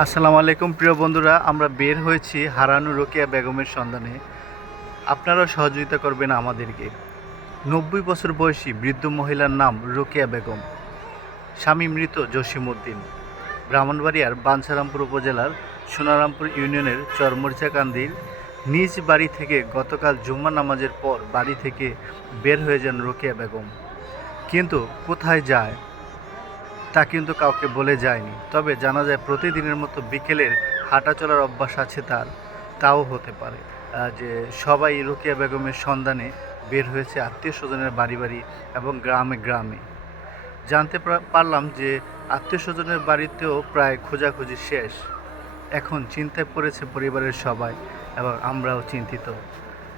আসসালামু আলাইকুম, প্রিয় বন্ধুরা। আমরা বের হয়েছি হারানো রোকেয়া বেগমের সন্ধানে। আপনারাও সহযোগিতা করবেন আমাদেরকে। নব্বই বছর বয়সী বৃদ্ধ মহিলার নাম রোকেয়া বেগম। স্বামী মৃত জসিমউদ্দিন। ব্রাহ্মণবাড়িয়ার বাঞ্ছারামপুর উপজেলার সোনারামপুর ইউনিয়নের চরমরিচাকান্দির নিজ বাড়ি থেকে গতকাল জুম্মা নামাজের পর বাড়ি থেকে বের হয়ে যান রোকেয়া বেগম। কিন্তু কোথায় যায় তা কিন্তু কাউকে বলে যায়নি। তবে জানা যায় প্রতিদিনের মতো বিকেলের হাঁটা চলার অভ্যাস আছে তার। তাও হতে পারে। যে সবাই রোকিয়া বেগমের সন্ধানে বের হয়েছে আত্মীয় স্বজনের বাড়ি বাড়ি এবং গ্রামে গ্রামে। জানতে পারলাম যে আত্মীয় স্বজনের বাড়িতেও প্রায় খোঁজাখুঁজি শেষ। এখন চিন্তায় পড়েছে পরিবারের সবাই এবং আমরাও চিন্তিত।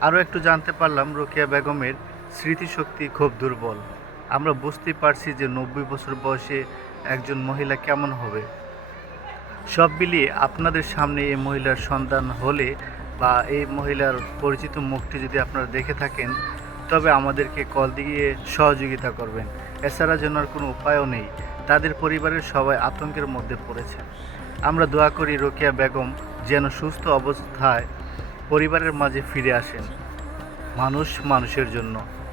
আরও একটু জানতে পারলাম রোকেয়া বেগমের স্মৃতিশক্তি খুব দুর্বল। আমরা বুঝতে পারছি যে নব্বই বছর বয়সে একজন মহিলা কেমন হবে। সব মিলিয়ে আপনাদের সামনে এই মহিলার সন্ধান হলে বা এই মহিলার পরিচিত মুখটি যদি আপনারা দেখে থাকেন, তবে আমাদেরকে কল দিয়ে সহযোগিতা করবেন। এছাড়া যেন আর কোনো উপায়ও নেই। তাদের পরিবারের সবাই আতঙ্কের মধ্যে পড়েছে। আমরা দোয়া করি রোকেয়া বেগম যেন সুস্থ অবস্থায় পরিবারের মাঝে ফিরে আসেন। মানুষ মানুষের জন্য।